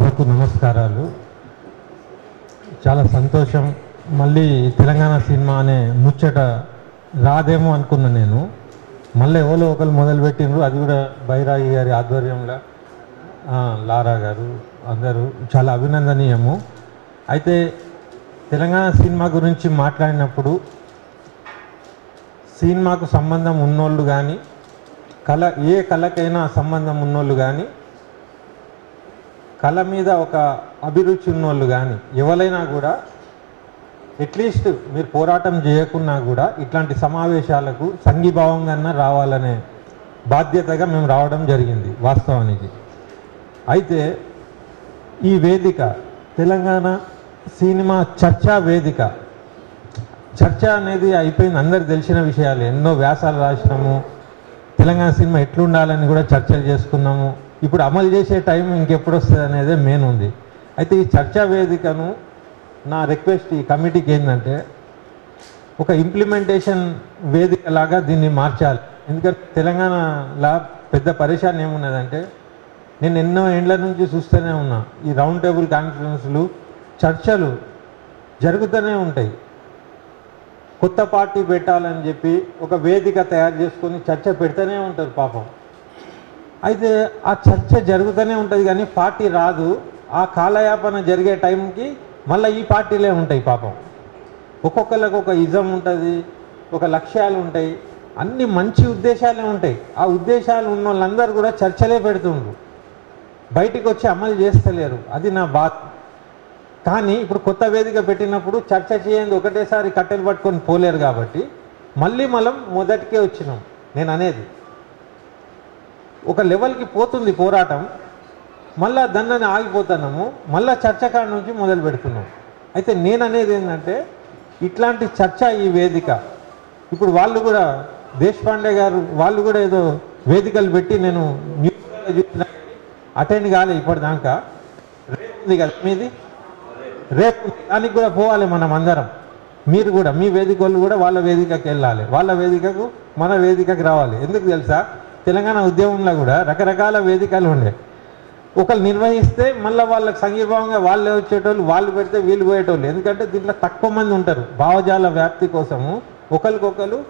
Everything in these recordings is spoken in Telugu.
సభకు నమస్కారాలు. చాలా సంతోషం. మళ్ళీ తెలంగాణ సినిమా అనే ముచ్చట రాదేమో అనుకున్నా నేను. మళ్ళీ ఎవరో ఒకరు మొదలుపెట్టిండ్రు, అది కూడా బైరాగి గారి ఆధ్వర్యంలో, లారా గారు అందరూ చాలా అభినందనీయము. అయితే తెలంగాణ సినిమా గురించి మాట్లాడినప్పుడు సినిమాకు సంబంధం ఉన్నోళ్ళు కానీ ఏ కళకైనా సంబంధం ఉన్నోళ్ళు కానీ కళ మీద ఒక అభిరుచి ఉన్నోళ్ళు కానీ ఎవరైనా కూడా అట్లీస్ట్ మీరు పోరాటం చేయకున్నా కూడా ఇట్లాంటి సమావేశాలకు సంఘీభావంగా రావాలనే బాధ్యతగా మేము రావడం జరిగింది వాస్తవానికి. అయితే ఈ వేదిక తెలంగాణ సినిమా చర్చా వేదిక. చర్చ అనేది అయిపోయింది, అందరికి తెలిసిన విషయాలు. ఎన్నో వ్యాసాలు రాసినాము, తెలంగాణ సినిమా ఎట్లుండాలని కూడా చర్చలు చేసుకున్నాము. ఇప్పుడు అమలు చేసే టైం ఇంకెప్పుడు వస్తుంది అనేది మెయిన్ ఉంది. అయితే ఈ చర్చా వేదికను నా రిక్వెస్ట్ ఈ కమిటీకి ఏంటంటే ఒక ఇంప్లిమెంటేషన్ వేదిక లాగా దీన్ని మార్చాలి. ఎందుకంటే తెలంగాణలో పెద్ద పరేషాన్ ఏమున్నదంటే, నేను ఎన్నో ఏండ్ల నుంచి చూస్తూనే ఉన్నా, ఈ రౌండ్ టేబుల్ కాన్ఫరెన్స్లు చర్చలు జరుగుతూనే ఉంటాయి. కొత్త పార్టీ పెట్టాలని చెప్పి ఒక వేదిక తయారు చేసుకొని చర్చ పెడుతూనే ఉంటారు పాపం. అయితే ఆ చర్చ జరుగుతూనే ఉంటుంది కానీ పార్టీ రాదు. ఆ కాలయాపన జరిగే టైంకి మళ్ళీ ఈ పార్టీలే ఉంటాయి పాపం. ఒక్కొక్కరికి ఒక ఇజం ఉంటుంది, ఒక లక్ష్యాలు ఉంటాయి, అన్ని మంచి ఉద్దేశాలే ఉంటాయి. ఆ ఉద్దేశాలు ఉన్న వాళ్ళందరూ కూడా చర్చలే పెడుతుండ్రు, బయటికి వచ్చి అమలు చేస్తలేరు. అది నా బాధ. కానీ ఇప్పుడు కొత్త వేదిక పెట్టినప్పుడు చర్చ చేయండి, ఒకటేసారి కట్టెలు పట్టుకొని పోలేరు. కాబట్టి మళ్ళీ మనం మొదటికే వచ్చినాం. నేను అనేది ఒక లెవెల్కి పోతుంది పోరాటం, మళ్ళా దాన్ని ఆగిపోతున్నాము, మళ్ళా చర్చ కాడ నుంచి మొదలు పెడుతున్నాం. అయితే నేను అనేది ఏంటంటే ఇట్లాంటి చర్చ ఈ వేదిక. ఇప్పుడు వాళ్ళు కూడా దేశపాండే గారు వాళ్ళు కూడా ఏదో వేదికలు పెట్టి నేను న్యూస్లో చూసిన, అటెండ్ కాలే ఇప్పటిదాకా. రేపు ఉంది కదా మీది, రేపు దానికి కూడా పోవాలి మనం అందరం. మీరు కూడా మీ వేదిక వాళ్ళు కూడా వాళ్ళ వేదికకి వెళ్ళాలి, వాళ్ళ వేదికకు మన వేదికకు రావాలి. ఎందుకు తెలుసా, తెలంగాణ ఉద్యమంలో కూడా రకరకాల వేదికలు ఉండే. ఒకరు నిర్వహిస్తే మళ్ళీ వాళ్ళకి సంఘీభావంగా వాళ్ళే వచ్చేటోళ్ళు, వాళ్ళు పెడితే వీళ్ళు పోయేటోళ్ళు. ఎందుకంటే దీంట్లో తక్కువ మంది ఉంటారు. భావజాల వ్యాప్తి కోసము ఒకరికొకరు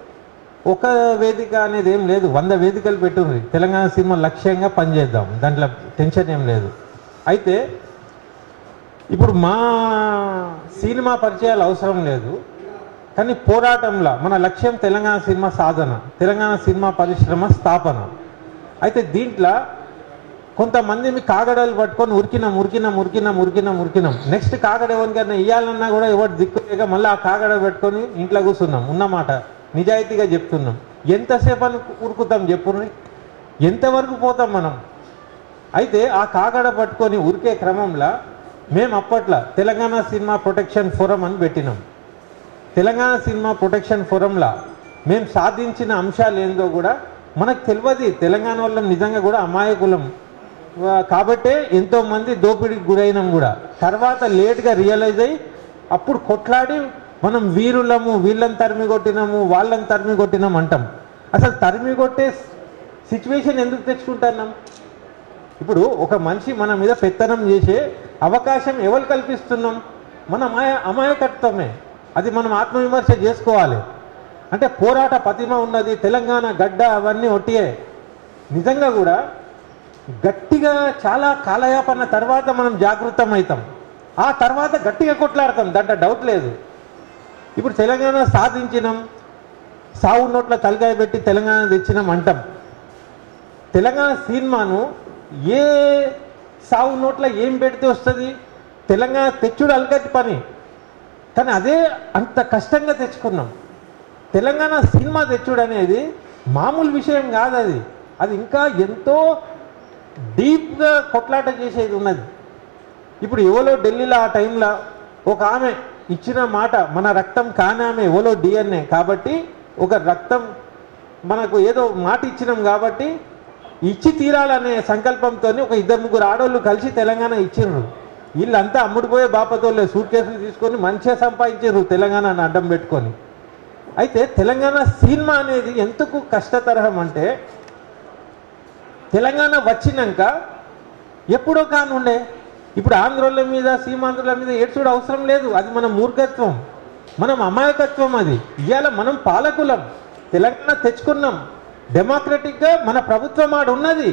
ఒక వేదిక అనేది ఏం లేదు, 100 వేదికలు పెట్టుంది. తెలంగాణ సినిమా లక్ష్యంగా పనిచేద్దాం, దాంట్లో టెన్షన్ ఏం లేదు. అయితే ఇప్పుడు మా సినిమా పరిచయాలు అవసరం లేదు, కానీ పోరాటంలో మన లక్ష్యం తెలంగాణ సినిమా సాధన, తెలంగాణ సినిమా పరిశ్రమ స్థాపన. అయితే దీంట్లో కొంతమంది మీ కాగడలు పట్టుకొని ఉరికినాం. నెక్స్ట్ కాగడ ఎవరికైనా ఇవ్వాలన్నా కూడా ఎవరు దిక్కులేక మళ్ళీ ఆ కాగడ పెట్టుకొని ఇంట్లో కూర్చున్నాం. ఉన్నమాట నిజాయితీగా చెప్తున్నాం. ఎంతసేపు అని ఉరుకుతాం చెప్పుర్రి, ఎంతవరకు పోతాం మనం? అయితే ఆ కాగడ పట్టుకొని ఉరికే క్రమంలో మేము అప్పట్లో తెలంగాణ సినిమా ప్రొటెక్షన్ ఫోరం అని పెట్టినాం. తెలంగాణ సినిమా ప్రొటెక్షన్ ఫోరంలో మేము సాధించిన అంశాలు ఏందో కూడా మనకు తెలియదు. తెలంగాణ వాళ్ళం నిజంగా కూడా అమాయకులం కాబట్టే ఎంతోమంది దోపిడీకి గురైనాం కూడా. తర్వాత లేట్గా రియలైజ్ అయ్యి అప్పుడు కొట్లాడి మనం వీరులము, వీళ్ళని తరిమి కొట్టినాము, వాళ్ళని తరిమి కొట్టినాం అంటాం. అసలు తరిమి కొట్టే సిచ్యువేషన్ ఎందుకు తెచ్చుకుంటున్నాం? ఇప్పుడు ఒక మనిషి మన మీద పెత్తనం చేసే అవకాశం ఎవరు కల్పిస్తున్నాం? మన అమాయకత్వమే. అది మనం ఆత్మవిమర్శ చేసుకోవాలి. అంటే పోరాట పతిమ ఉన్నది, తెలంగాణ గడ్డ అవన్నీ ఒట్టియే. నిజంగా కూడా గట్టిగా చాలా కాలయాపన తర్వాత మనం జాగృతం అవుతాం, ఆ తర్వాత గట్టిగా కొట్లాడతాం, దాంట్లో డౌట్ లేదు. ఇప్పుడు తెలంగాణ సాధించినాం, సావు నోట్ల తలకాయ పెట్టి తెలంగాణ తెచ్చినాం అంటాం. తెలంగాణ సినిమాను ఏ సావు నోట్ల ఏం పెడితే వస్తుంది? తెలంగాణ తెచ్చుడు అలగతి పని, కానీ అదే అంత కష్టంగా తెచ్చుకున్నాం. తెలంగాణ సినిమా తెచ్చుడు అనేది మామూలు విషయం కాదు. అది ఇంకా ఎంతో డీప్గా కొట్లాట చేసేది ఉన్నది. ఇప్పుడు ఎవరో ఢిల్లీలో ఆ టైంలో ఒక ఆమె ఇచ్చిన మాట, మన రక్తం కాని ఆమె ఎవరో DNA కాబట్టి, ఒక రక్తం మనకు ఏదో మాట ఇచ్చినాం కాబట్టి ఇచ్చి తీరాలనే సంకల్పంతో ఒక 2-3 ఆడోళ్ళు కలిసి తెలంగాణ ఇచ్చిర్రు. వీళ్ళంతా అమ్ముడుపోయే బాపతోళ్ళే, సూట్ కేసులు తీసుకొని మంచిగా సంపాదించారు తెలంగాణను అడ్డం పెట్టుకొని. అయితే తెలంగాణ సినిమా అనేది ఎందుకు కష్టతరహం అంటే, తెలంగాణ వచ్చినాక ఎప్పుడో కానుండే ఇప్పుడు ఆంధ్రోళ్ళ మీద సీమాంధ్రుల మీద ఏడ్చుడు అవసరం లేదు. అది మన మూర్ఖత్వం, మనం అమాయకత్వం. అది ఇవాళ మనం పాలకులం, తెలంగాణ తెచ్చుకున్నాం, డెమోక్రటిక్గా మన ప్రభుత్వం ఆడు ఉన్నది.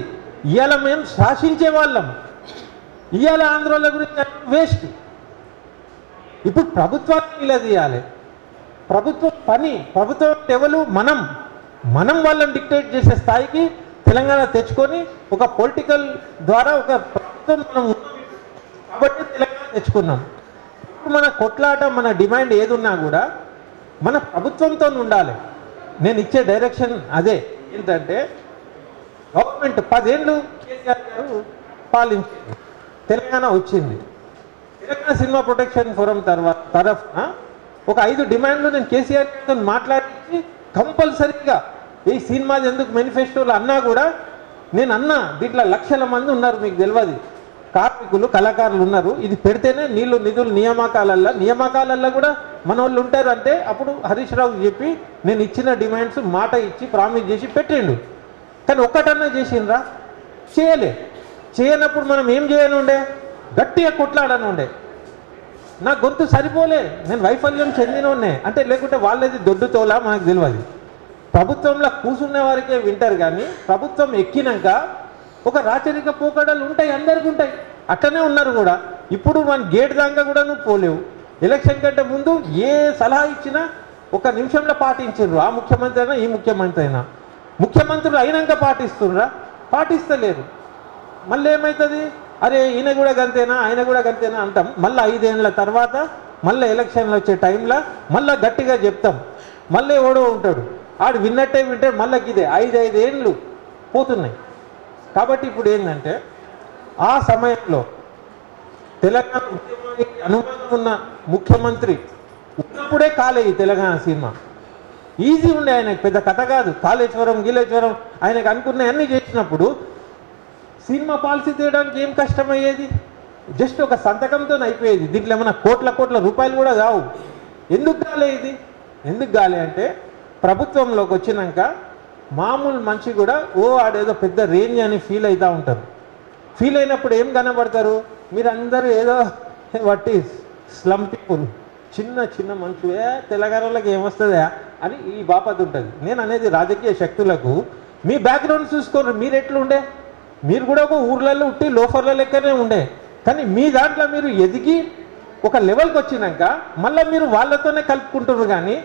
ఇవాళ మేము శాసించే వాళ్ళం. ఇవాళ ఆంధ్రోళ్ళ గురించి వేస్ట్. ఇప్పుడు ప్రభుత్వాన్ని నిలదీయాలి. ప్రభుత్వం పని, ప్రభుత్వం ఎవరు మనం వాళ్ళని డిక్టేట్ చేసే స్థాయికి తెలంగాణ తెచ్చుకొని ఒక పొలిటికల్ ద్వారా ఒక ప్రభుత్వం మనం కాబట్టి తెలంగాణ తెచ్చుకున్నాం. ఇప్పుడు మన కొట్లాట, మన డిమాండ్ ఏదున్నా కూడా మన ప్రభుత్వంతో ఉండాలి. నేను ఇచ్చే డైరెక్షన్ అదే. ఏంటంటే గవర్నమెంట్ 10 ఏళ్ళు కేసీఆర్ గారు పాలించింది, తెలంగాణ వచ్చింది. తెలంగాణ సినిమా ప్రొటెక్షన్ ఫోరం తరఫున ఒక 5 డిమాండ్లు నేను కేసీఆర్ గారితో మాట్లాడి కంపల్సరీగా ఈ సినిమాది ఎందుకు మేనిఫెస్టోలో అన్నా కూడా నేను అన్నా దీంట్లో లక్షల మంది ఉన్నారు, మీకు తెలియదు, కార్మికులు కళాకారులు ఉన్నారు. ఇది పెడితేనే నిధులు నియామకాలల్లో కూడా మన వాళ్ళు ఉంటారు. అంటే అప్పుడు హరీష్ రావుకి చెప్పి నేను ఇచ్చిన డిమాండ్స్ మాట ఇచ్చి ప్రామిస్ చేసి పెట్టిండు. కానీ ఒక్కటన్నా చేసిండ్రా? చేయనప్పుడు మనం ఏం చేయనుండే? గట్టిగా కొట్లాడనుండే. నా గొంతు సరిపోలే, నేను వైఫల్యం చెందినోన్నే అంటే, లేకుంటే వాళ్ళది దొడ్డుతోలా మనకు తెలియదు. ప్రభుత్వంలో కూర్చునే వారికే వింటారు, కానీ ప్రభుత్వం ఎక్కినాక ఒక రాచరిక పోకడలు ఉంటాయి, అందరికీ ఉంటాయి. అట్లనే ఉన్నారు కూడా. ఇప్పుడు మన గేట్ దాకా కూడా నువ్వు పోలేవు. ఎలక్షన్ కంటే ముందు ఏ సలహా ఇచ్చినా 1 నిమిషంలో పాటించారు. ఆ ముఖ్యమంత్రి అయినా ఈ ముఖ్యమంత్రి అయినా. ముఖ్యమంత్రులు అయినాక పాటిస్తలేరు. మళ్ళీ ఏమవుతుంది? అరే ఈయన కూడా గంతేనా, ఆయన కూడా గంతేనా అంటాం. మళ్ళీ 5 ఏళ్ళ తర్వాత మళ్ళీ ఎలక్షన్లు వచ్చే టైంలో మళ్ళీ గట్టిగా చెప్తాం. మళ్ళీ ఎవడో ఉంటాడు, ఆడు విన్నట్టే వింటాడు. మళ్ళీ ఇదే 5 ఏళ్ళు పోతున్నాయి. కాబట్టి ఇప్పుడు ఏంటంటే ఆ సమయంలో తెలంగాణ ఉద్యమానికి అనుమానం ఉన్న ముఖ్యమంత్రి ఉన్నప్పుడే కాలే ఈ తెలంగాణ సినిమా. ఈజీ ఉండే, ఆయనకు పెద్ద కథ కాదు. కాళేశ్వరం ఆయనకు అనుకున్న అన్నీ చేసినప్పుడు సినిమా పాలసీ తీయడానికి ఏం కష్టమయ్యేది? జస్ట్ ఒక సంతకంతో అయిపోయేది. దీంట్లో ఏమైనా కోట్ల రూపాయలు కూడా కావు. ఎందుకు కాలే ఇది? ఎందుకు కాలే అంటే ప్రభుత్వంలోకి వచ్చినాక మామూలు మనిషి కూడా ఆడేదో పెద్ద రేంజ్ అని ఫీల్ అవుతూ ఉంటారు. ఫీల్ అయినప్పుడు ఏం కనబడతారు? మీరందరూ ఏదో వట్టి స్లమ్ పీపుల్, చిన్న మనుషులే, తెలంగాణలోకి ఏమొస్తుందా అని ఈ బాపత్ ఉంటుంది. నేను అనేది రాజకీయ శక్తులకు మీ బ్యాక్గ్రౌండ్ చూసుకోరు. మీరు ఎట్లుండే? మీరు కూడా ఒక ఊర్లలో ఉట్టి లోఫర్ల లెక్కనే ఉండే. కానీ మీ దాంట్లో మీరు ఎదిగి ఒక లెవెల్కి వచ్చినాక మళ్ళీ మీరు వాళ్ళతోనే కలుపుకుంటున్నారు. కానీ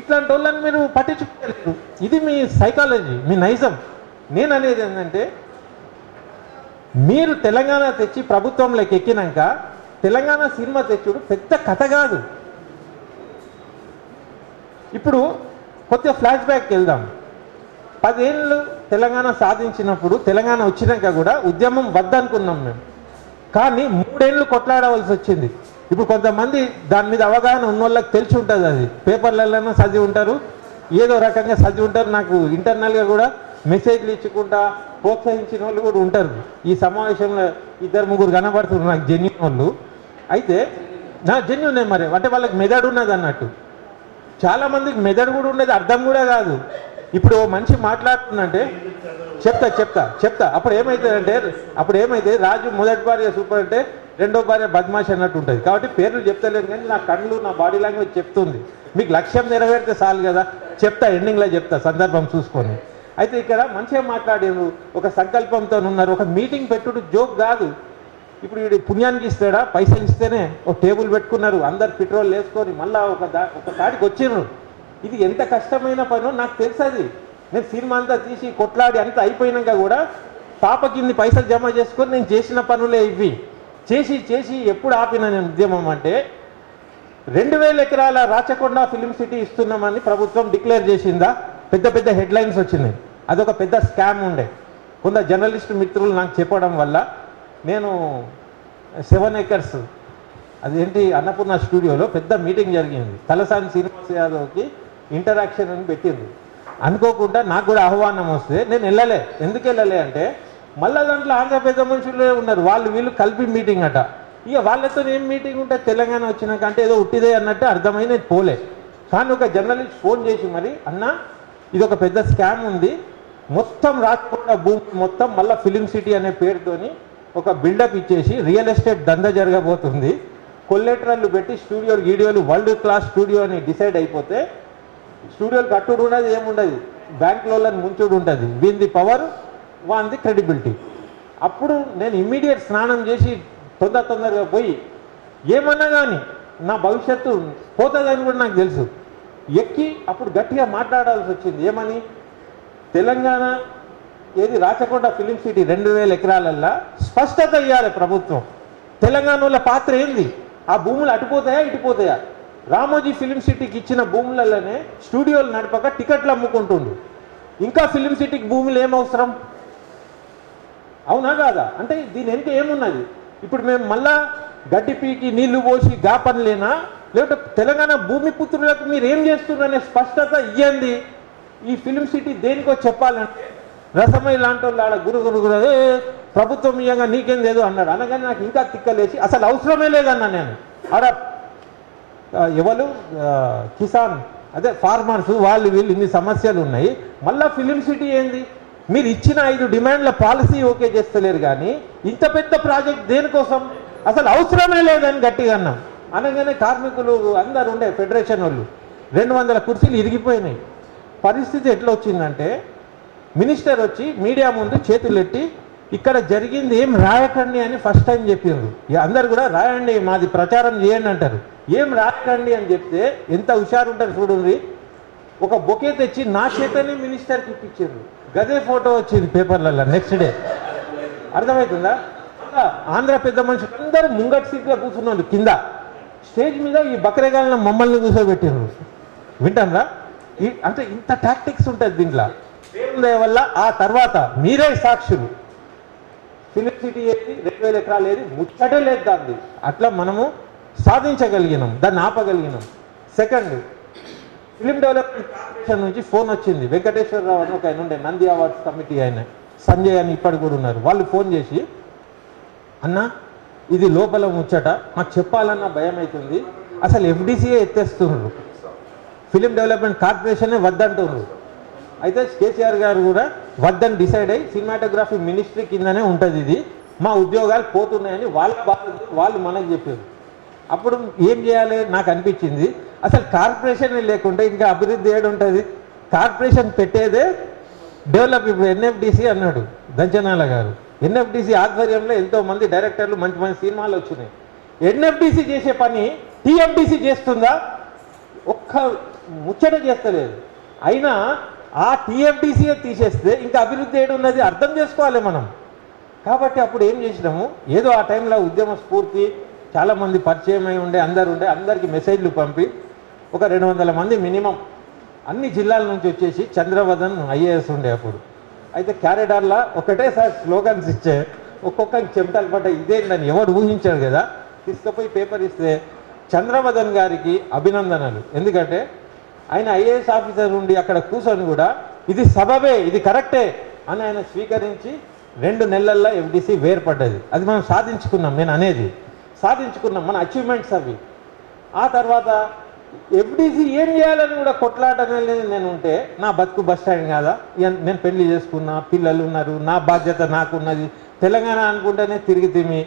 ఇట్లాంటి వాళ్ళని మీరు పట్టించుకోలేరు. ఇది మీ సైకాలజీ, మీ నైజం. నేను అనేది ఏంటంటే మీరు తెలంగాణ తెచ్చి ప్రభుత్వంలోకి ఎక్కినాక తెలంగాణ సినిమా తెచ్చుడు పెద్ద కథ కాదు. ఇప్పుడు కొద్దిగా ఫ్లాష్ బ్యాక్కి వెళ్దాం. 10 ఏళ్ళు తెలంగాణ సాధించినప్పుడు, తెలంగాణ వచ్చినాక కూడా ఉద్యమం వద్దనుకున్నాం మేము. కానీ 3 ఏళ్ళు కొట్లాడవలసి వచ్చింది. ఇప్పుడు కొంతమంది దాని మీద అవగాహన ఉన్న వాళ్ళకి తెలిసి ఉంటుంది. అది పేపర్లలోనే చదివి ఉంటారు, ఏదో రకంగా చదివి ఉంటారు. నాకు ఇంటర్నల్గా కూడా మెసేజ్లు ఇచ్చుకుంటా ప్రోత్సహించిన వాళ్ళు కూడా ఉంటారు. ఈ సమావేశంలో 2-3 కనబడుతున్నారు నాకు జెన్యూన్ వాళ్ళు. అయితే నా జెన్యూనే మరి, అంటే వాళ్ళకి మెదడు ఉన్నది అన్నట్టు. చాలామందికి మెదడు కూడా ఉన్నది, అర్థం కూడా కాదు. ఇప్పుడు మనిషి మాట్లాడుతుందంటే చెప్తా అప్పుడు ఏమైతే రాజు మొదటి భార్య సూపర్ అంటే రెండో భార్య బద్మాష్ అన్నట్టు ఉంటుంది. కాబట్టి పేర్లు చెప్తలేను, కానీ నా కళ్ళు, నా బాడీ లాంగ్వేజ్ చెప్తుంది. మీకు లక్ష్యం నెరవేరితే చాలు కదా. ఎండింగ్లో చెప్తా సందర్భం చూసుకొని. అయితే ఇక్కడ మంచిగా మాట్లాడారు, ఒక సంకల్పంతో ఉన్నారు. ఒక మీటింగ్ పెట్టుడు జోక్ కాదు. ఇప్పుడు వీడు పుణ్యానికి ఇస్తాడా? పైసలు ఇస్తేనే ఒక టేబుల్ పెట్టుకున్నారు, అందరు పెట్రోల్ వేసుకొని మళ్ళీ ఒక తాడికి వచ్చిర్రు. ఇది ఎంత కష్టమైన పనో నాకు తెలుసది. నేను సినిమా అంతా తీసి కొట్లాడి అంతా అయిపోయినాక కూడా పాపకి ఇన్ని పైసలు జమ చేసుకొని నేను చేసిన పనులే ఇవి చేసి ఎప్పుడు ఆపిన నేను ఉద్యమం అంటే 2000 ఎకరాల రాచకొండ ఫిలిం సిటీ ఇస్తున్నామని ప్రభుత్వం డిక్లేర్ చేసిందా? పెద్ద హెడ్లైన్స్ వచ్చినాయి. అదొక పెద్ద స్కామ్ ఉండే. కొంత జర్నలిస్ట్ మిత్రులు నాకు చెప్పడం వల్ల నేను 7 acres అదేంటి అన్నపూర్ణ స్టూడియోలో పెద్ద మీటింగ్ జరిగింది. తలసాని శ్రీనివాస్ యాదవ్కి ఇంటరాక్షన్ అని పెట్టింది. అనుకోకుండా నాకు కూడా ఆహ్వానం వస్తే నేను వెళ్ళలే. ఎందుకు వెళ్ళలే అంటే మళ్ళీ దాంట్లో ఆంధ్ర పెద్ద మనుషులే ఉన్నారు, వీళ్ళు కలిపి మీటింగ్ అట. ఇక వాళ్ళతో ఏం మీటింగ్ ఉంటే తెలంగాణ వచ్చినాక అంటే ఏదో ఉట్టిదే అన్నట్టు అర్థమైనది పోలే. కానీ ఒక జర్నలిస్ట్ ఫోన్ చేసి మరి అన్న ఇది ఒక పెద్ద స్కామ్ ఉంది, మొత్తం రాచకొండ భూమి మొత్తం మళ్ళీ ఫిలిం సిటీ అనే పేరుతోని ఒక బిల్డప్ ఇచ్చేసి రియల్ ఎస్టేట్ దందా జరగబోతుంది, కొల్లెటరల్లు పెట్టి స్టూడియోలు వీడియోలు వరల్డ్ క్లాస్ స్టూడియో అని డిసైడ్ అయిపోతే స్టూడియోలు కట్టుడు ఉండదు, ఏముండదు, బ్యాంకులోళ్ళని ముంచుడు ఉంటుంది, వీంది పవర్ వాంది క్రెడిబిలిటీ. అప్పుడు నేను ఇమ్మీడియట్ స్నానం చేసి తొందరగా పోయి ఏమన్నా కానీ నా భవిష్యత్తు పోతుందని కూడా నాకు తెలుసు. ఎక్కి అప్పుడు గట్టిగా మాట్లాడాల్సి వచ్చింది. ఏమని? తెలంగాణ ఏది రాచకొండ ఫిలిం సిటీ 2000 ఎకరాలల్లా స్పష్టత ఇవ్వాలి ప్రభుత్వం. తెలంగాణలో పాత్ర ఏంది? ఆ భూములు అటుపోతాయా ఇటుపోతాయా? రామోజీ ఫిలిం సిటీకి ఇచ్చిన భూములలోనే స్టూడియోలు నడపక టికెట్లు అమ్ముకుంటుండు. ఇంకా ఫిలిం సిటీకి భూములు ఏమవసరం? అవునా కాదా? అంటే దీని వెనుక ఏమున్నది? ఇప్పుడు మేము మళ్ళా గడ్డి పీకి నీళ్లు పోసి గా పనిలేనా, లేకపోతే తెలంగాణ భూమి పుత్రులకు మీరు ఏం చేస్తున్నారనే స్పష్టత ఇవ్వండి. ఈ ఫిలిం సిటీ దేనికో చెప్పాలంటే రసమయ్య లాంటి వాళ్ళు ఆడ గురుగురు ప్రభుత్వం ఇయ్యంగా నీకేం లేదు అన్నాడు. అనగానే నాకు ఇంకా తిక్కలేసి అసలు అవసరమే లేదన్నా. నేను ఆడ ఎవరు కిసాన్ అదే ఫార్మర్స్ వాళ్ళు వీళ్ళు ఇన్ని సమస్యలు ఉన్నాయి, మళ్ళా ఫిలిం సిటీ ఏంది? మీరు ఇచ్చిన 5 డిమాండ్ల పాలసీ ఓకే చేస్తలేరు, కానీ ఇంత పెద్ద ప్రాజెక్ట్ దేనికోసం? అసలు అవసరమే లేదని గట్టిగా అన్నాం. అనగానే కార్మికులు అందరు ఉండే ఫెడరేషన్ వాళ్ళు 200 కుర్చీలు ఇరిగిపోయినాయి. పరిస్థితి ఎట్లా వచ్చిందంటే మినిస్టర్ వచ్చి మీడియా ముందు చేతులు ఎట్టి ఇక్కడ జరిగింది ఏం రాయకండి అని ఫస్ట్ టైం చెప్పిండ్రు. అందరు కూడా రాయండి, మాది ప్రచారం చేయండి అంటారు. ఏం రాయకండి అని చెప్తే ఎంత హుషారు ఉంటారు చూడండి. ఒక బొకే తెచ్చి నా చేతనే మినిస్టర్కి ఇప్పించారు. గదే ఫోటో వచ్చింది పేపర్లలో నెక్స్ట్ డే. అర్థమవుతుందా? ఆంధ్ర పెద్ద మనుషులు అందరూ ముంగటి సీట్లో కూర్చున్నారు, కింద స్టేజ్ మీద ఈ బకరేగాలను మమ్మల్ని కూర్చోబెట్టిండ్రు. వింటారా? అంటే ఇంత టాక్టిక్స్ ఉంటుంది దీంట్లో. దేవుని వల్ల ఆ తర్వాత మీరే సాక్షులు. ఫిలిం సిటీ ఏది, 2000 ఎకరాలు ఏది, ముచ్చటే లేదు దాన్ని. అట్లా మనము సాధించగలిగినాం, దాన్ని ఆపగలిగినాం. సెకండ్, ఫిలిం డెవలప్మెంట్ కార్పొరేషన్ నుంచి ఫోన్ వచ్చింది. వెంకటేశ్వరరావు అని ఒక ఆయన ఉండే, నంది అవార్డ్స్ కమిటీ ఆయన, సంజయ్ అని ఇప్పటి కూడా ఉన్నారు. వాళ్ళు ఫోన్ చేసి, అన్న ఇది లోపల ముచ్చట, మాకు చెప్పాలన్న భయం అవుతుంది, అసలు ఎఫ్డీసీఏ ఎత్తేస్తున్నారు, ఫిలిం డెవలప్మెంట్ కార్పొరేషనే వద్దంటున్నారు. అయితే కేసీఆర్ గారు కూడా వద్దని డిసైడ్ అయ్యి సినిమాటోగ్రఫీ మినిస్ట్రీ కిందనే ఉంటుంది, ఇది మా ఉద్యోగాలు పోతున్నాయని వాళ్ళు మనకు చెప్పారు. అప్పుడు ఏం చేయాలి నాకు అనిపించింది, అసలు కార్పొరేషన్ లేకుంటే ఇంకా అభివృద్ధి ఏడు ఉంటుంది? కార్పొరేషన్ పెట్టేదే డెవలప్. ఇప్పుడు ఎన్ఎఫ్డిసి అన్నాడు దంచనాల గారు. ఎన్ఎఫ్డిసి ఆధ్వర్యంలో ఎంతోమంది డైరెక్టర్లు మంచి మంచి సినిమాలు వచ్చినాయి. ఎన్ఎఫ్డిసి చేసే పని టీఎఫ్డిసి చేస్తుందా? ఒక్క ముచ్చట చేస్తలేదు. అయినా ఆ టీఎఫ్డిసిఏ తీసేస్తే ఇంకా అభివృద్ధి ఏడు ఉన్నది అర్థం చేసుకోవాలి మనం. కాబట్టి అప్పుడు ఏం చేసినాము, ఏదో ఆ టైంలో ఉద్యమ స్ఫూర్తి, చాలామంది పరిచయం అయి ఉండే, అందరికీ మెసేజ్లు పంపి ఒక 200 మంది మినిమం అన్ని జిల్లాల నుంచి వచ్చేసి, చంద్రవదన్ ఐఏఎస్ ఉండే అప్పుడు. అయితే క్యారిడార్లా ఒకటేసారి స్లోగన్స్ ఇచ్చే ఒక్కొక్కరికి చెమటలు పడ్డ. ఇదేంటని ఎవరు ఊహించాడు కదా. తీసుకుపోయి పేపర్ ఇస్తే చంద్రవదన్ గారికి అభినందనలు. ఎందుకంటే ఆయన ఐఏఎస్ ఆఫీసర్ ఉండి అక్కడ కూర్చొని కూడా ఇది సబబే, ఇది కరెక్టే అని ఆయన స్వీకరించి 2 నెలల్లో ఎఫ్డీసీ వేర్పడ్డది. అది మనం సాధించుకున్నాం. నేను అనేది సాధించుకున్నాం, మన అచీవ్మెంట్స్ అవి. ఆ తర్వాత ఎఫ్డీసీ ఏం చేయాలని కూడా కొట్లాడనే నేను ఉంటే నా బతుకు బస్ స్టాండ్ కాదా? నేను పెళ్లి చేసుకున్నా, పిల్లలు ఉన్నారు, నా బాధ్యత నాకున్నది. తెలంగాణ అనుకుంటేనే తిరిగితేమి,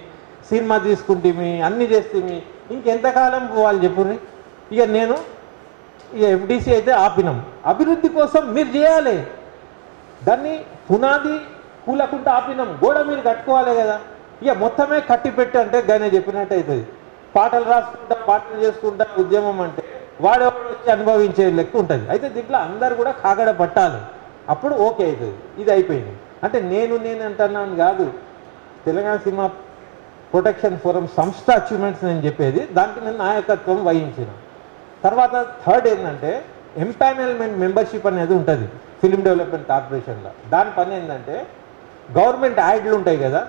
సినిమా తీసుకుంటేమి, అన్నీ చేస్తేమి, ఇంకెంతకాలం పోవాలి చెప్పుర్రి. ఇక ఎఫ్డీసీ అయితే ఆపినాం. అభివృద్ధి కోసం మీరు చేయాలి. దాన్ని పునాది కూలకుంటా ఆపినాం, గోడ మీరు కట్టుకోవాలి కదా. ఇక మొత్తమే కట్టి పెట్టి అంటే గానే చెప్పినట్టు అవుతుంది. పాటలు రాసుకుంటా, పాటలు చేసుకుంటా ఉద్యమం అంటే వాడెవరు వచ్చి అనుభవించే లెక్క ఉంటుంది. అయితే దీంట్లో అందరు కూడా కాగడ పట్టాలి, అప్పుడు ఓకే అవుతుంది. ఇది అయిపోయింది. అంటే నేను అంటున్నాను కాదు, తెలంగాణ సినిమా ప్రొటెక్షన్ ఫోరం సంస్థ అచీవ్మెంట్స్ నేను చెప్పేది. దానికి నేను నాయకత్వం వహించిన. తర్వాత థర్డ్ ఏంటంటే ఎంపానల్మెంట్ మెంబర్షిప్ అనేది ఉంటుంది ఫిలిం డెవలప్మెంట్ కార్పొరేషన్లో. దాని పని ఏంటంటే గవర్నమెంట్ యాడ్లు ఉంటాయి కదా,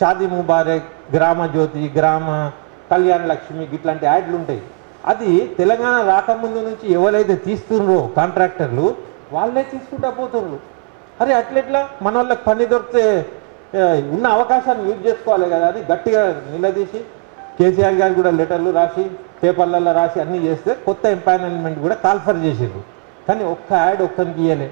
షాదీ ముబారక్, గ్రామ జ్యోతి, గ్రామ కళ్యాణ లక్ష్మి, ఇట్లాంటి యాడ్లు ఉంటాయి. అది తెలంగాణ రాకముందు నుంచి ఎవరైతే తీస్తుండ్రో కాంట్రాక్టర్లు వాళ్ళే తీసుకుంటా పోతుండ్రు. అరే అట్లెట్లా, మన వాళ్ళకి పని దొరికితే ఉన్న అవకాశాన్ని యూజ్ చేసుకోవాలి కదా అని గట్టిగా నిలదీసి కేసీఆర్ గారు కూడా లెటర్లు రాసి పేపర్లలో రాసి అన్నీ చేస్తే కొత్త ఎంపానల్మెంట్ కూడా కాల్ఫర్ చేసిండ్రు. కానీ ఒక్క యాడ్ ఒక్కరికి ఇయ్యలే,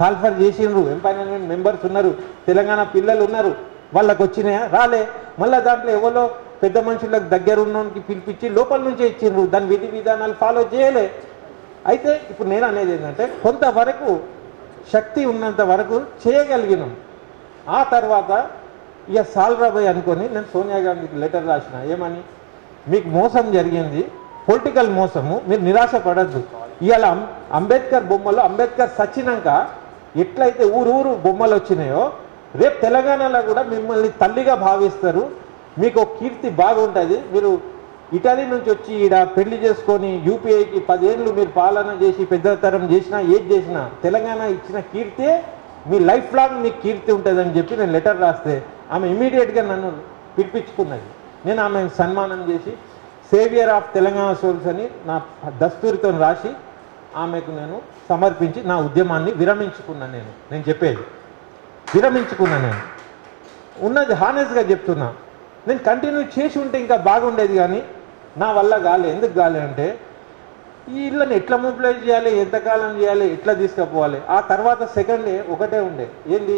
కాల్ఫర్ చేసిండ్రు. ఎంపానల్మెంట్ మెంబర్స్ ఉన్నారు, తెలంగాణ పిల్లలు ఉన్నారు, వాళ్ళకు వచ్చినాయా? రాలే. మళ్ళీ దాంట్లో ఎవరో పెద్ద మనుషులకు దగ్గర ఉన్నోనికి పిలిపించి లోపల నుంచే ఇచ్చిండ్రు, దాని విధి విధానాలు ఫాలో చేయలే. అయితే ఇప్పుడు నేను అనేది ఏంటంటే కొంతవరకు శక్తి ఉన్నంత వరకు చేయగలిగినాం. ఆ తర్వాత ఇక సాల్రాబాయ్ అనుకొని నేను సోనియా గాంధీకి లెటర్ రాసిన, ఏమని, మీకు మోసం జరిగింది, పొలిటికల్ మోసము, మీరు నిరాశ పడద్దు. ఇవాళ అంబేద్కర్ బొమ్మలు అంబేద్కర్ సచ్చినాక ఎట్లయితే ఊరు బొమ్మలు వచ్చినాయో రేపు తెలంగాణలో కూడా మిమ్మల్ని తల్లిగా భావిస్తారు, మీకు కీర్తి బాగుంటుంది. మీరు ఇటలీ నుంచి వచ్చి ఈడ పెళ్లి చేసుకొని యూపీఐకి 10 ఏళ్ళు మీరు పాలన చేసి పెద్దతరం చేసినా ఏది చేసినా తెలంగాణ ఇచ్చిన కీర్తే మీ లైఫ్ లాంగ్ మీకు కీర్తి ఉంటుందని చెప్పి నేను లెటర్ రాస్తే ఆమె ఇమీడియట్గా నన్ను పిలిపించుకున్నది. నేను ఆమెను సన్మానం చేసి సేవియర్ ఆఫ్ తెలంగాణ సోల్స్ అని నా దస్తూరితో రాసి ఆమెకు నేను సమర్పించి నా ఉద్యమాన్ని విరమించుకున్నాను. నేను చెప్పేది విరమించుకున్నాను. నేను ఉన్నది హానెస్ట్గా చెప్తున్నా. నేను కంటిన్యూ చేసి ఉంటే ఇంకా బాగుండేది, కానీ నా వల్ల కాలే. ఎందుకు కాలే అంటే ఈ ఇళ్ళని ఎట్లా మొబిలైజ్ చేయాలి, ఎంతకాలం చేయాలి, ఎట్లా తీసుకుపోవాలి. ఆ తర్వాత సెకండ్ ఒకటే ఉండే, ఏంది,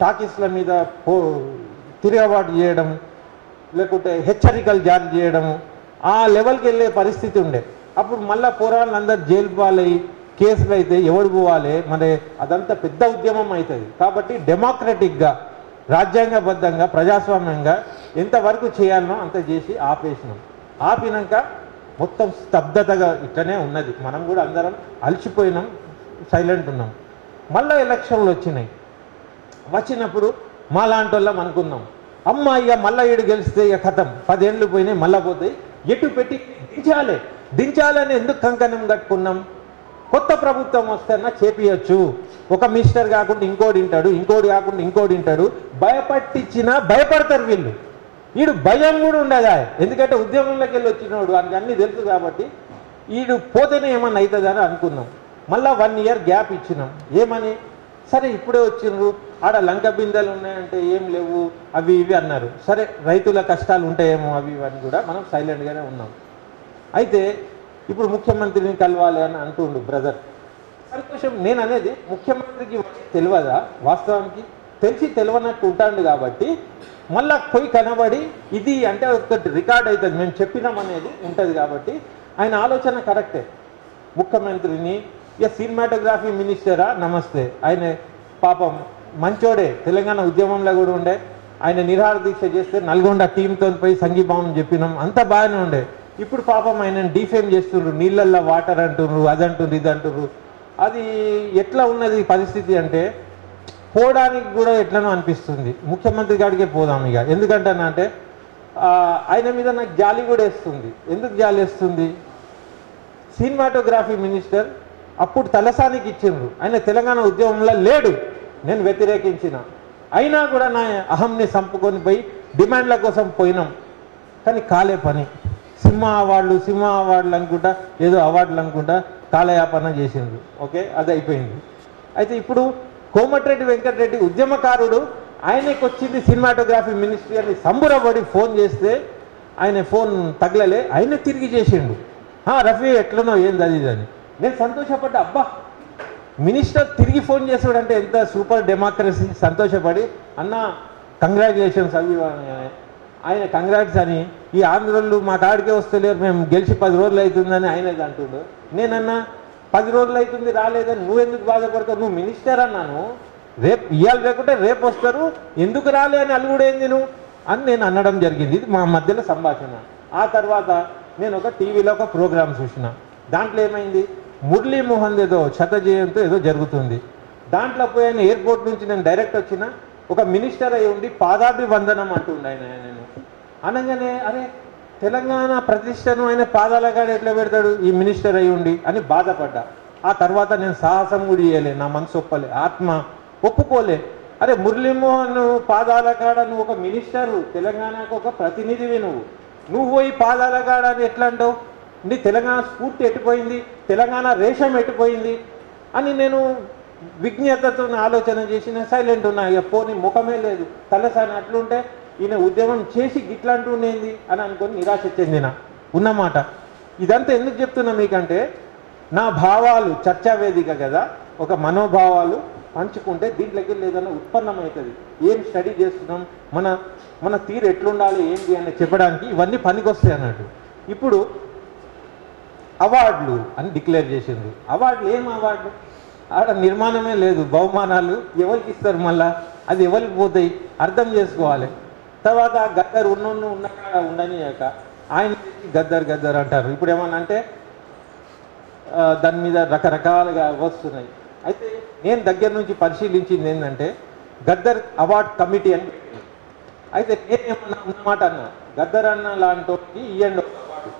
టాకీస్ల మీద తిరగబాటు చేయడం, లేకుంటే హెచ్చరికలు జారీ చేయడము, ఆ లెవెల్కి వెళ్ళే పరిస్థితి ఉండే. అప్పుడు మళ్ళీ పోరాళ్ళందరూ జైలు పాలయ్యి కేసులు అయితే ఎవడు పోవాలి, మరి అదంతా పెద్ద ఉద్యమం అవుతుంది. కాబట్టి డెమోక్రటిక్గా రాజ్యాంగబద్ధంగా ప్రజాస్వామ్యంగా ఎంతవరకు చేయాలనో అంత చేసి ఆపేసినాం. ఆపినాక మొత్తం స్తబ్దతగా ఇట్లనే ఉన్నది. మనం కూడా అందరం అలసిపోయినాం, సైలెంట్ ఉన్నాం. మళ్ళీ ఎలక్షన్లు వచ్చినప్పుడు మా లాంటి వాళ్ళం అనుకున్నాం, అమ్మ ఇక మళ్ళీ ఈడు గెలిస్తే ఇక కథం, 10 ఏళ్ళు పోయినాయి, మళ్ళీ పోతాయి, ఎటు పెట్టి దించాలని ఎందుకు కంకణం కట్టుకున్నాం? కొత్త ప్రభుత్వం వస్తేనా చేపియచ్చు. ఒక మినిస్టర్ కాకుండా ఇంకోటి వింటాడు, ఇంకోటి కాకుండా ఇంకోటి వింటాడు. భయపట్టించినా భయపడతారు వీళ్ళు. వీడు భయం కూడా ఉండదా, ఎందుకంటే ఉద్యమంలోకి వెళ్ళి వచ్చినోడు, ఆయనకి అన్నీ తెలుసు. కాబట్టి వీడు పోతేనే ఏమన్నా అవుతుందని అనుకున్నాం. మళ్ళీ 1 ఇయర్ గ్యాప్ ఇచ్చినాం. ఏమని, సరే ఇప్పుడే వచ్చిండ్రు, ఆడ లంక బిందెలు ఉన్నాయంటే ఏం లేవు, అవి ఇవి అన్నారు. సరే రైతుల కష్టాలు ఉంటాయేమో అవి ఇవన్నీ కూడా మనం సైలెంట్గానే ఉన్నాం. అయితే ఇప్పుడు ముఖ్యమంత్రిని కలవాలి అని అంటుండు బ్రదర్. సంతోషం. నేను అనేది ముఖ్యమంత్రికి తెలియదా, వాస్తవానికి తెలిసి తెలియనట్టు ఉంటాడు. కాబట్టి మళ్ళా పోయి కనబడి ఇది అంటే ఒకటి రికార్డ్ అవుతుంది, మేము చెప్పినాం అనేది ఉంటుంది. కాబట్టి ఆయన ఆలోచన కరెక్టే. ముఖ్యమంత్రిని ఇక సినిమాటోగ్రఫీ మినిస్టరా, నమస్తే, ఆయన పాపం మంచోడే, తెలంగాణ ఉద్యమంలో కూడా ఉండే. ఆయన నిరాహార దీక్ష చేస్తే నల్గొండ టీంతో పోయి సంఘీభావం చెప్పినాం, అంత బాగానే ఉండే. ఇప్పుడు పాపం ఆయన డిఫేమ్ చేస్తుండ్రు, నీళ్ళల్లో వాటర్ అంటుండ్రు, అది అంటుండ్రు, ఇది అంటుండ్రు. అది ఎట్లా ఉన్నది పరిస్థితి అంటే పోవడానికి కూడా ఎట్లనో అనిపిస్తుంది. ముఖ్యమంత్రి గారికే పోదాం ఇక. ఎందుకంటానా అంటే ఆయన మీద నాకు జాలి కూడా వేస్తుంది. ఎందుకు జాలి వేస్తుంది? సినిమాటోగ్రఫీ మినిస్టర్ అప్పుడు తలసానికి ఇచ్చిండ్రు, ఆయన తెలంగాణ ఉద్యమంలో లేడు, నేను వ్యతిరేకించిన. అయినా కూడా నా అహంని చంపుకొని పోయి డిమాండ్ల కోసం పోయినాం, కానీ కాలే పని. సింహ అవార్డులు అనుకుంటా, ఏదో అవార్డులు అనుకుంటా కాలయాపన చేసిండ్రు. ఓకే, అది అయిపోయింది. అయితే ఇప్పుడు కోమటిరెడ్డి వెంకటరెడ్డి ఉద్యమకారుడు, ఆయనకు వచ్చింది సినిమాటోగ్రఫీ మినిస్ట్రీ అని సంబురపడి ఫోన్ చేస్తే ఆయన ఫోన్ తగలలే, ఆయన తిరిగి చేసిండు. రఫీ ఎట్లనో ఏంది అది అని. నేను సంతోషపడ్డా, అబ్బా మినిస్టర్ తిరిగి ఫోన్ చేసాడంటే ఎంత సూపర్ డెమోక్రసీ. సంతోషపడి అన్న కంగ్రాచులేషన్స్ అవి ఆయన కంగ్రాట్స్ అని. ఈ ఆంధ్రోళ్ళు మా కాడికే వస్తలేరు, మేము గెలిచి 10 రోజులు అవుతుందని ఆయనది అంటుండు. నేనన్నా 10 రోజులు అవుతుంది రాలేదని నువ్వెందుకు బాధపడతావు, నువ్వు మినిస్టర్ అన్నాను, రేపు ఇవాళ లేకుంటే రేపు వస్తారు, ఎందుకు రాలే అని అలుగుడేంది నువ్వు అని నేను అనడం జరిగింది. ఇది మా మధ్యలో సంభాషణ. ఆ తర్వాత నేను ఒక టీవీలో ఒక ప్రోగ్రామ్ చూసిన. దాంట్లో ఏమైంది, మురళీమోహన్ ఏదో శత జయంతో ఏదో జరుగుతుంది. దాంట్లో పోయిన ఎయిర్పోర్ట్ నుంచి నేను డైరెక్ట్ వచ్చిన, ఒక మినిస్టర్ అయి ఉండి పాదాభివందనం అంటుండే ఆయన. నేను అనగానే అరే తెలంగాణ ప్రతిష్టను ఆయన పాదాల కాడ ఎట్లా పెడతాడు ఈ మినిస్టర్ అయి ఉండి అని బాధపడ్డా. ఆ తర్వాత నేను సాహసం కూడా చేయలే, నా మనసు ఒప్పలే, ఆత్మ ఒప్పుకోలే. అరే మురళీమోహన్ పాదాల కాడ నువ్వు ఒక మినిస్టరు, తెలంగాణకు ఒక ప్రతినిధివి, నువ్వు పోయి పాదాల కాడ అని ఎట్లా అంటావు? నీ తెలంగాణ స్ఫూర్తి ఎట్టిపోయింది, తెలంగాణ రేషం ఎట్టిపోయింది అని నేను విజ్ఞతతో ఆలోచన చేసి నేను సైలెంట్ ఉన్నా. ఇక పోనీ ముఖమే లేదు, తలసాని అట్లుంటే ఈయన ఉద్యమం చేసి గిట్లాంటి ఉండేది అని అనుకొని నిరాశ చెందిన ఉన్నమాట. ఇదంతా ఎందుకు చెప్తున్నా మీకంటే నా భావాలు చర్చా వేదిక కదా, ఒక మనోభావాలు పంచుకుంటే దీంట్లోకి ఏదైనా ఉత్పన్నం అవుతుంది. ఏం స్టడీ చేస్తున్నాం, మన మన తీరు ఎట్లుండాలి ఏంటి అని చెప్పడానికి ఇవన్నీ పనికొస్తాయి అన్నట్టు. ఇప్పుడు అవార్డులు అని డిక్లేర్ చేసింది. అవార్డులు ఏం అవార్డు? ఆడ నిర్మాణమే లేదు, బహుమానాలు ఎవరికి ఇస్తారు, మళ్ళా అది ఎవరికి పోతాయి అర్థం చేసుకోవాలి. తర్వాత గద్దర్ ఉన్నక్కడ ఉండనియాక ఆయన గద్దర్ గద్దర్ అంటారు. ఇప్పుడు ఏమన్నా అంటే దాని మీద రకరకాలుగా వస్తున్నాయి. అయితే నేను దగ్గర నుంచి పరిశీలించింది ఏంటంటే గద్దర్ అవార్డ్ కమిటీ అని పెట్టింది. అయితే నేనేమన్నా ఉన్నమాట అన్నా, గద్దర్ అన్న లాంటి ఇవ్వండి అవార్డు,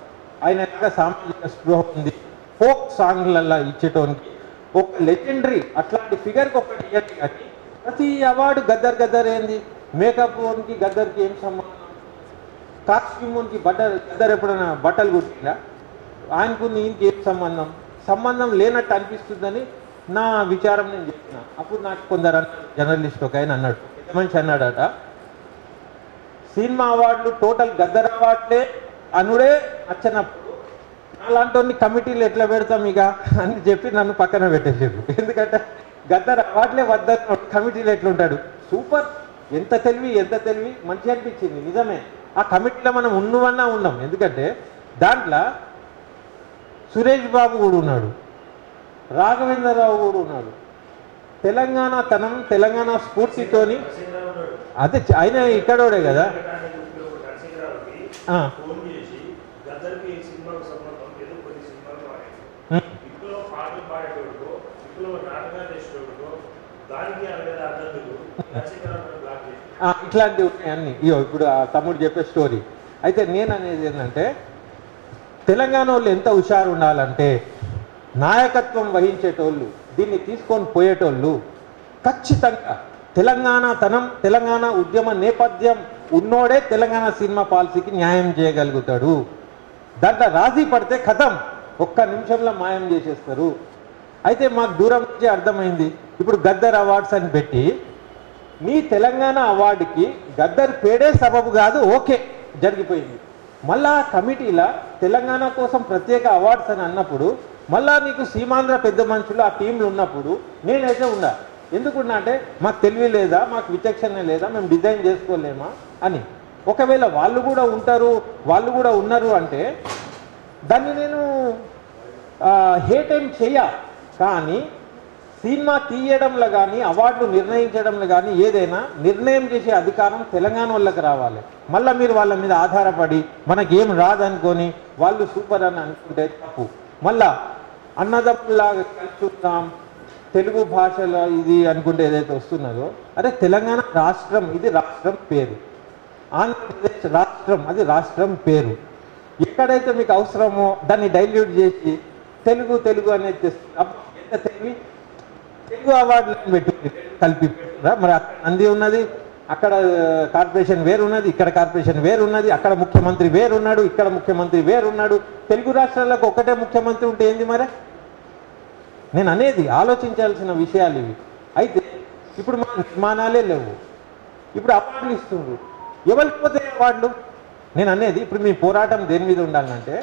ఆయన ఎక్కడ సామాజిక స్పృహ ఉంది, ఫోక్ సాంగ్లల్లో ఇచ్చేటోనికి ఒక లెజెండరీ అట్లాంటి ఫిగర్కి ఒకటి ఇవ్వండి. కానీ ప్రతి అవార్డు గద్దర్ గద్దర్ ఏంది, మేకప్ ఓన్కి గద్దర్కి ఏం సంబంధం, కాస్ట్యూమ్ ఓన్కి గద్దర్ ఎప్పుడైనా బట్టలు కుట్టిందా, ఆయనకు ఈయనకి ఏం సంబంధం లేనట్టు అనిపిస్తుందని నా విచారం నేను చెప్పిన. అప్పుడు నాకు కొందరు జర్నలిస్ట్ ఒక ఆయన అన్నాడు, మనిషి అన్నాడట, సినిమా అవార్డులు టోటల్ గద్దర్ అవార్డులే అనుడే నచ్చనప్పుడు అలాంటి కమిటీలు ఎట్లా పెడతాం ఇక అని చెప్పి నన్ను పక్కన పెట్టేసారు. ఎందుకంటే గద్దర్ అవార్డులే వద్ద కమిటీలు ఎట్లుంటాడు. సూపర్, ఎంత తెలివి మంచి అనిపించింది. నిజమే, ఆ కమిటీలో మనం ఉన్నవన్నా ఉన్నాం. ఎందుకంటే దాంట్లో సురేష్ బాబు కూడా ఉన్నాడు, రాఘవేంద్రరావు కూడా ఉన్నాడు. తెలంగాణ తనం, తెలంగాణ స్ఫూర్తితోని, అదే ఆయన ఇక్కడోడే కదా. ఇట్లాంటివి ఉన్నాయన్నీ. ఇప్పుడు ఆ తమ్ముడు చెప్పే స్టోరీ. అయితే నేను అనేది ఏంటంటే తెలంగాణ వాళ్ళు ఎంత హుషారు ఉండాలంటే నాయకత్వం వహించేటోళ్ళు, దీన్ని తీసుకొని పోయేటోళ్ళు ఖచ్చితంగా తెలంగాణ తనం, తెలంగాణ ఉద్యమ నేపథ్యం ఉన్నోడే తెలంగాణ సినిమా పాలసీకి న్యాయం చేయగలుగుతాడు. దాంట్లో రాజీ పడితే కథం, ఒక్క నిమిషంలో మాయం చేసేస్తారు. అయితే మాకు దూరం నుంచి అర్థమైంది. ఇప్పుడు గద్దర్ అవార్డ్స్ అని పెట్టి నీ తెలంగాణ అవార్డుకి గద్దర్ పేడే సబబు కాదు, ఓకే జరిగిపోయింది. మళ్ళా కమిటీలా తెలంగాణ కోసం ప్రత్యేక అవార్డ్స్ అని అన్నప్పుడు మళ్ళా నీకు సీమాంధ్ర పెద్ద మనుషులు ఆ టీంలు ఉన్నప్పుడు నేనైతే ఉండా. ఎందుకున్నా అంటే మాకు తెలివి లేదా, మాకు విచక్షణ లేదా, మేము డిజైన్ చేసుకోలేమా అని. ఒకవేళ వాళ్ళు కూడా ఉంటారు, వాళ్ళు కూడా ఉన్నారు అంటే దాన్ని నేను హేట్ ఏం చెయ్య. కానీ సినిమా తీయడంలో కానీ అవార్డులు నిర్ణయించడంలో కానీ ఏదైనా నిర్ణయం చేసే అధికారం తెలంగాణ వాళ్ళకి రావాలి. మళ్ళీ మీరు వాళ్ళ మీద ఆధారపడి మనకేం రాదనుకొని వాళ్ళు సూపర్ అని అనుకుంటే తప్పు. మళ్ళా అన్నదమ్ములాగా కలుసుకుందాం తెలుగు భాషలో ఇది అనుకుంటే ఏదైతే వస్తున్నదో, అరే తెలంగాణ రాష్ట్రం, ఇది రాష్ట్రం పేరు. ఆంధ్రప్రదేశ్ రాష్ట్రం, అది రాష్ట్రం పేరు. ఎక్కడైతే మీకు అవసరమో దాన్ని డైల్యూట్ చేసి తెలుగు తెలుగు అనేది తెస్తుంది. ఎంత తెలుగు అవార్డులను పెట్టుకుంది కలిపి పెట్టురా. మరి అంది ఉన్నది, అక్కడ కార్పొరేషన్ వేరున్నది, ఇక్కడ కార్పొరేషన్ వేరున్నది, అక్కడ ముఖ్యమంత్రి వేరున్నాడు, ఇక్కడ ముఖ్యమంత్రి వేరున్నాడు. తెలుగు రాష్ట్రాలకు ఒకటే ముఖ్యమంత్రి ఉంటే ఏంది మరి? నేను అనేది ఆలోచించాల్సిన విషయాలు ఇవి. అయితే ఇప్పుడు మన నిర్మాణాలే లేవు, ఇప్పుడు అవార్డులు ఇస్తున్నారు. ఎవరికి పోతే అవార్డులు? నేను అనేది ఇప్పుడు మీ పోరాటం దేని మీద ఉండాలంటే,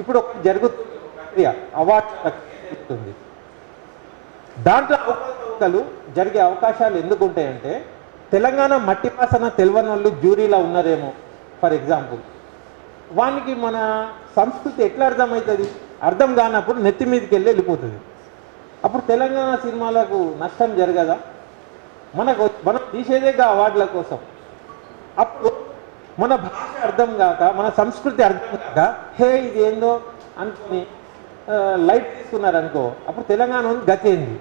ఇప్పుడు ఒకటి జరుగుతుంది ప్రక్రియ, అవార్డు జరుగుతుంది. దాంట్లో అవకాశాలు జరిగే అవకాశాలు ఎందుకు ఉంటాయంటే, తెలంగాణ మట్టి వాసన తెలియని వాళ్ళు జ్యూరీలో ఉన్నారేమో ఫర్ ఎగ్జాంపుల్, వానికి మన సంస్కృతి ఎట్లా అర్థమవుతుంది? అర్థం కానప్పుడు నెత్తి మీదకి వెళ్ళిపోతుంది. అప్పుడు తెలంగాణ సినిమాలకు నష్టం జరగదా? మనం తీసేదేగా అవార్డుల కోసం. అప్పుడు మన భాష అర్థం కాక, మన సంస్కృతి అర్థం కాక, హే ఇది ఏందో అనుకుని లైట్ తీసుకున్నారనుకో, అప్పుడు తెలంగాణ గతి ఏంది?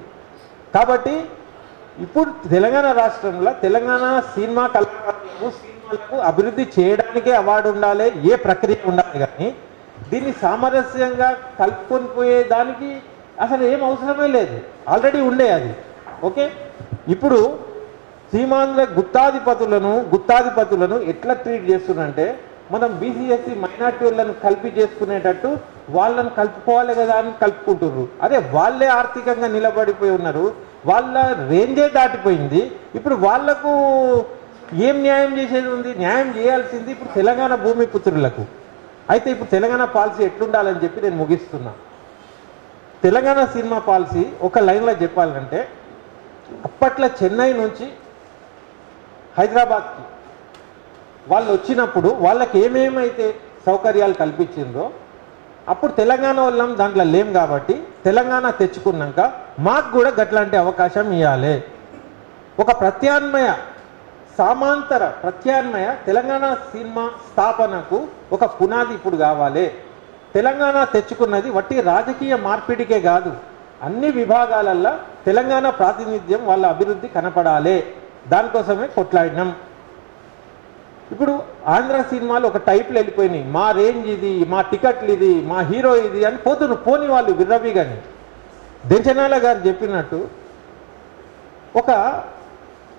కాబట్టి ఇప్పుడు తెలంగాణ రాష్ట్రంలో తెలంగాణ సినిమా కళాకారులకు, సినిమాలకు అభివృద్ధి చేయడానికే అవార్డు ఉండాలి, ఏ ప్రక్రియ ఉండాలి. కానీ దీన్ని సామరస్యంగా కలుపుకొని పోయేదానికి అసలు ఏం అవసరమే లేదు, ఆల్రెడీ ఉండే అది. ఓకే, ఇప్పుడు సీమాంధ్ర గుత్తాధిపతులను ఎట్లా ట్రీట్ చేస్తున్నారంటే, మనం బీసీఎస్సీ మైనార్టీ వాళ్ళను కలిపి చేసుకునేటట్టు వాళ్ళని కలుపుకోవాలి కదా అని కలుపుకుంటున్నారు. అదే వాళ్ళే ఆర్థికంగా నిలబడిపోయి ఉన్నారు, వాళ్ళ రేంజే దాటిపోయింది. ఇప్పుడు వాళ్లకు ఏం న్యాయం చేసేది ఉంది? న్యాయం చేయాల్సింది ఇప్పుడు తెలంగాణ భూమి పుత్రులకు. అయితే ఇప్పుడు తెలంగాణ పాలసీ ఎట్లుండాలని చెప్పి నేను ముగిస్తున్నా. తెలంగాణ సినిమా పాలసీ ఒక లైన్లో చెప్పాలంటే, అప్పట్లో చెన్నై నుంచి హైదరాబాద్కి వాళ్ళు వచ్చినప్పుడు వాళ్ళకి ఏమేమైతే సౌకర్యాలు కల్పించిందో అప్పుడు తెలంగాణ వాళ్ళం దాంట్లో లేం కాబట్టి తెలంగాణ తెచ్చుకున్నాక మాకు కూడా గట్లాంటి అవకాశం ఇవ్వాలి. ఒక ప్రత్యామ్నాయ తెలంగాణ సినిమా స్థాపనకు ఒక పునాది ఇప్పుడు కావాలి. తెలంగాణ తెచ్చుకున్నది వట్టి రాజకీయ మార్పిడికే కాదు, అన్ని విభాగాలల్లో తెలంగాణ ప్రాతినిధ్యం వాళ్ళ అభివృద్ధి కనపడాలి. దానికోసమే కొట్లాడినాం. ఇప్పుడు ఆంధ్ర సినిమాలు ఒక టైప్లో వెళ్ళిపోయినాయి. మా రేంజ్ ఇది, మా టికెట్లు ఇది, మా హీరో ఇది అని పోని వాళ్ళు విర్రవిగాని. దెంచనాల గారు చెప్పినట్టు ఒక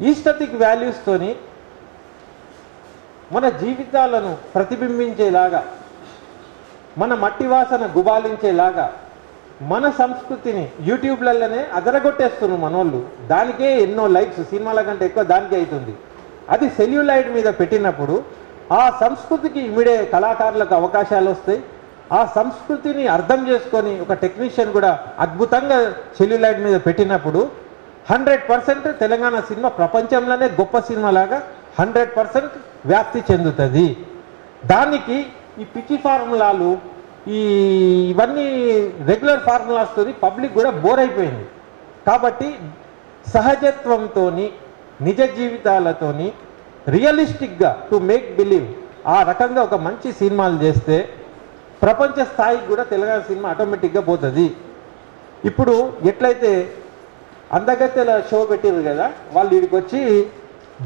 ఈస్టటిక్ వాల్యూస్తోని మన జీవితాలను ప్రతిబింబించేలాగా, మన మట్టి వాసన గుబాలించేలాగా మన సంస్కృతిని యూట్యూబ్లలోనే అదరగొట్టేస్తున్నారు మనోళ్ళు. దానికే ఎన్నో లైక్స్, సినిమాల కంటే ఎక్కువ దానికే అవుతుంది. అది సెల్యులాయిడ్ మీద పెట్టినప్పుడు ఆ సంస్కృతికి ఇమిడే కళాకారులకు అవకాశాలు వస్తాయి. ఆ సంస్కృతిని అర్థం చేసుకొని ఒక టెక్నీషియన్ కూడా అద్భుతంగా సెల్యులాయిడ్ మీద పెట్టినప్పుడు 100% తెలంగాణ సినిమా ప్రపంచంలోనే గొప్ప సినిమాలాగా 100% వ్యాప్తి చెందుతుంది. దానికి ఈ పిచ్చి ఫార్ములాలు, ఇవన్నీ రెగ్యులర్ ఫార్ములాస్తో పబ్లిక్ కూడా బోర్ అయిపోయింది. కాబట్టి సహజత్వంతో, నిజ జీవితాలతోని రియలిస్టిక్గా టు మేక్ బిలీవ్ ఆ రకంగా ఒక మంచి సినిమాలు చేస్తే ప్రపంచ స్థాయికి కూడా తెలంగాణ సినిమా ఆటోమేటిక్గా పోతుంది. ఇప్పుడు ఎట్లయితే అందగత్తెల షో పెట్టారు కదా, వాళ్ళు వీడికి వచ్చి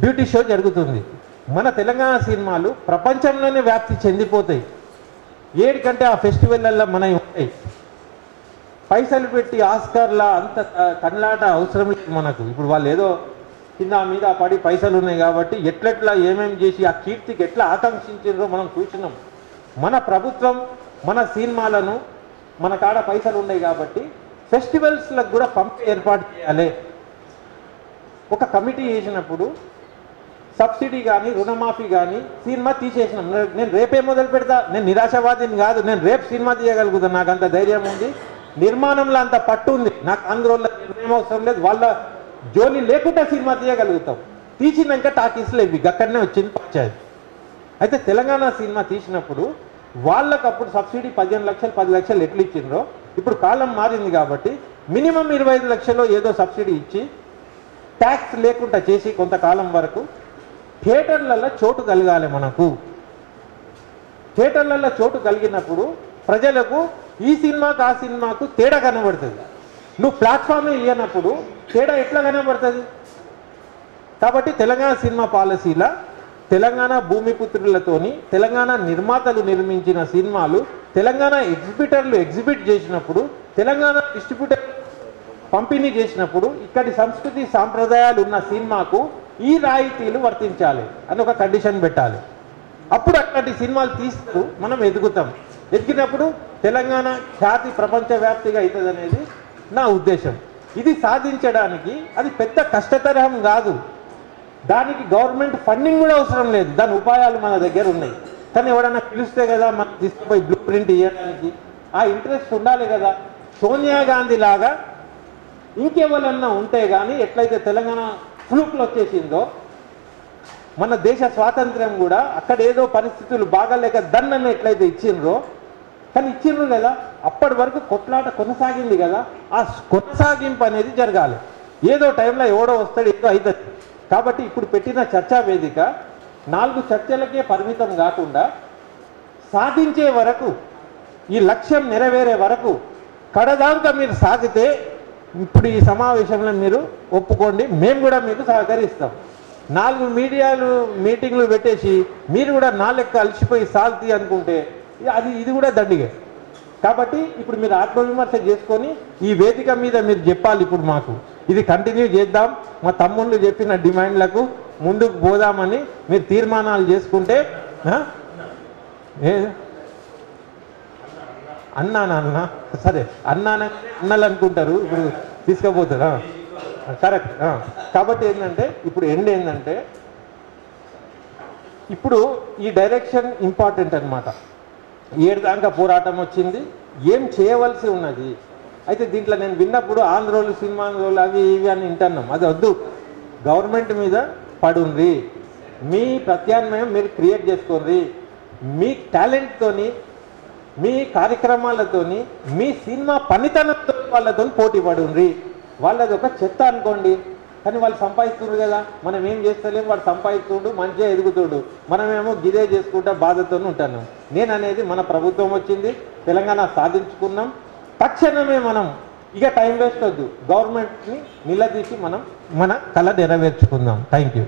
బ్యూటీ షో జరుగుతుంది. మన తెలంగాణ సినిమాలు ప్రపంచంలోనే వ్యాప్తి చెందిపోతాయి. ఏడికంటే ఆ ఫెస్టివల్లో మనవి ఉంటాయి. పైసలు పెట్టి ఆస్కార్లా అంత కన్నలాట అవసరం లేదు మనకు. ఇప్పుడు వాళ్ళు ఏదో కింద మీద పడి పైసలు ఉన్నాయి కాబట్టి ఎట్లెట్లా ఏమేమి చేసి ఆ కీర్తికి ఎట్లా ఆకాంక్షించారో మనం చూసినాం. మన ప్రభుత్వం మన సినిమాలను, మన కాడ పైసలు ఉన్నాయి కాబట్టి ఫెస్టివల్స్లకు కూడా పంపి ఏర్పాటు చేయాలి. ఒక కమిటీ చేసినప్పుడు సబ్సిడీ కానీ రుణమాఫీ కానీ సినిమా తీసేసినాం. నేను రేపే మొదలు పెడతా, నేను నిరాశవాదిని కాదు, నేను రేపు సినిమా తీయగలుగుతాను, నాకు అంత ధైర్యం ఉంది, నిర్మాణంలో అంత పట్టు ఉంది, నాకు అందులో నిర్ణయం అవసరం లేదు, వాళ్ళ జోలి లేకుండా సినిమా తీయగలుగుతాం. తీసినాక టాకీస్లో ఇవి అక్కడనే వచ్చింది పంచాయతీ. అయితే తెలంగాణ సినిమా తీసినప్పుడు వాళ్ళకు అప్పుడు సబ్సిడీ 15 లక్షలు 10 లక్షలు ఎట్లు ఇచ్చిండ్రో ఇప్పుడు కాలం మారింది కాబట్టి మినిమం 25 లక్షలు ఏదో సబ్సిడీ ఇచ్చి ట్యాక్స్ లేకుండా చేసి కొంతకాలం వరకు థియేటర్లలో చోటు కలగాలి. మనకు థియేటర్లలో చోటు కలిగినప్పుడు ప్రజలకు ఈ సినిమాకు ఆ సినిమాకు తేడా కనబడుతుంది. నువ్వు ప్లాట్ఫామే ఇవ్వనప్పుడు తేడా ఎట్లా కనబడుతుంది? కాబట్టి తెలంగాణ సినిమా పాలసీల తెలంగాణ భూమిపుత్రులతోని తెలంగాణ నిర్మాతలు నిర్మించిన సినిమాలు తెలంగాణ ఎగ్జిబిటర్లు ఎగ్జిబిట్ చేసినప్పుడు, తెలంగాణ డిస్ట్రిబ్యూటర్ పంపిణీ చేసినప్పుడు ఇక్కడి సంస్కృతి సాంప్రదాయాలు ఉన్న సినిమాకు ఈ రాయితీలు వర్తించాలి అని ఒక కండిషన్ పెట్టాలి. అప్పుడు అట్లాంటి సినిమాలు తీస్తూ మనం ఎదుగుతాం. ఎదిగినప్పుడు తెలంగాణ ఖ్యాతి ప్రపంచవ్యాప్తిగా అవుతుంది అనేది నా ఉద్దేశం. ఇది సాధించడానికి అది పెద్ద కష్టతరం కాదు. దానికి గవర్నమెంట్ ఫండింగ్ కూడా అవసరం లేదు. దాని ఉపాయాలు మన దగ్గర ఉన్నాయి. కానీ ఎవడన్నా పిలిస్తే కదా మనం తీసుకుపోయి బ్లూ ప్రింట్ ఇవ్వడానికి ఆ ఇంట్రెస్ట్ ఉండాలి కదా. సోనియా గాంధీ లాగా ఇంకెవరన్నా ఉంటే కానీ ఎట్లయితే తెలంగాణ ఫ్లూక్లో వచ్చేసిందో, మన దేశ స్వాతంత్ర్యం కూడా అక్కడ ఏదో పరిస్థితులు బాగాలేక దన్నను ఎట్లయితే ఇచ్చిండ్రో, కానీ ఇచ్చిండ్రు కదా, అప్పటి వరకు కొట్లాట కొనసాగింది కదా. ఆ కొనసాగింపు అనేది జరగాలి. ఏదో టైంలో ఎవడో వస్తాడు, ఏదో అవుతుంది. కాబట్టి ఇప్పుడు పెట్టిన చర్చా వేదిక 4 చర్చలకే పరిమితం కాకుండా సాధించే వరకు, ఈ లక్ష్యం నెరవేరే వరకు కడదాకా మీరు సాగితే ఇప్పుడు ఈ సమావేశంలో మీరు ఒప్పుకోండి, మేము కూడా మీకు సహకరిస్తాం. 4 మీటింగ్లు పెట్టేసి మీరు కూడా 4 లెక్క అలసిపోయి సాగుతీ అనుకుంటే ఇది కూడా దండిగే. కాబట్టి ఇప్పుడు మీరు ఆత్మవిమర్శ చేసుకొని ఈ వేదిక మీద మీరు చెప్పాలి. ఇప్పుడు మాకు ఇది కంటిన్యూ చేద్దాం, మా తమ్ముళ్ళు చెప్పిన డిమాండ్లకు ముందుకు పోదామని మీరు తీర్మానాలు చేసుకుంటే, అన్నానన్న సరే అన్నలు అనుకుంటారు, ఇప్పుడు తీసుకుపోతారా? కరెక్ట్. కాబట్టి ఏంటంటే ఇప్పుడు ఏంటంటే ఇప్పుడు ఈ డైరెక్షన్ ఇంపార్టెంట్ అనమాట. 7 దాకా పోరాటం వచ్చింది, ఏం చేయవలసి ఉన్నది, అయితే దీంట్లో నేను విన్నప్పుడు ఆంధ్రోలు సినిమాలు అవి ఇవి అని వింటున్నాం. అది వద్దు. గవర్నమెంట్ మీద పడుండ్రి, మీ ప్రత్యామ్నాయం మీరు క్రియేట్ చేసుకోండి. మీ టాలెంట్తోని, మీ కార్యక్రమాలతోని, మీ సినిమా పనితనంతో వాళ్ళతో పోటీ పడుండ్రి. వాళ్ళది ఒక చెత్త అనుకోండి, కానీ వాళ్ళు సంపాదిస్తున్నారు కదా, మనం ఏం చేస్తలేము. వాడు సంపాదిస్తుడు, మంచిగా ఎదుగుతుడు, మనమేమో గిదే చేసుకుంటా బాధతో ఉంటున్నాం. నేను అనేది మన ప్రభుత్వం వచ్చింది, తెలంగాణ సాధించుకున్నాం. తక్షణమే మనం ఇక టైం వేస్ట్ వద్దు, గవర్నమెంట్ని నిలదీసి మనం మన కళ నెరవేర్చుకుందాం. Thank you.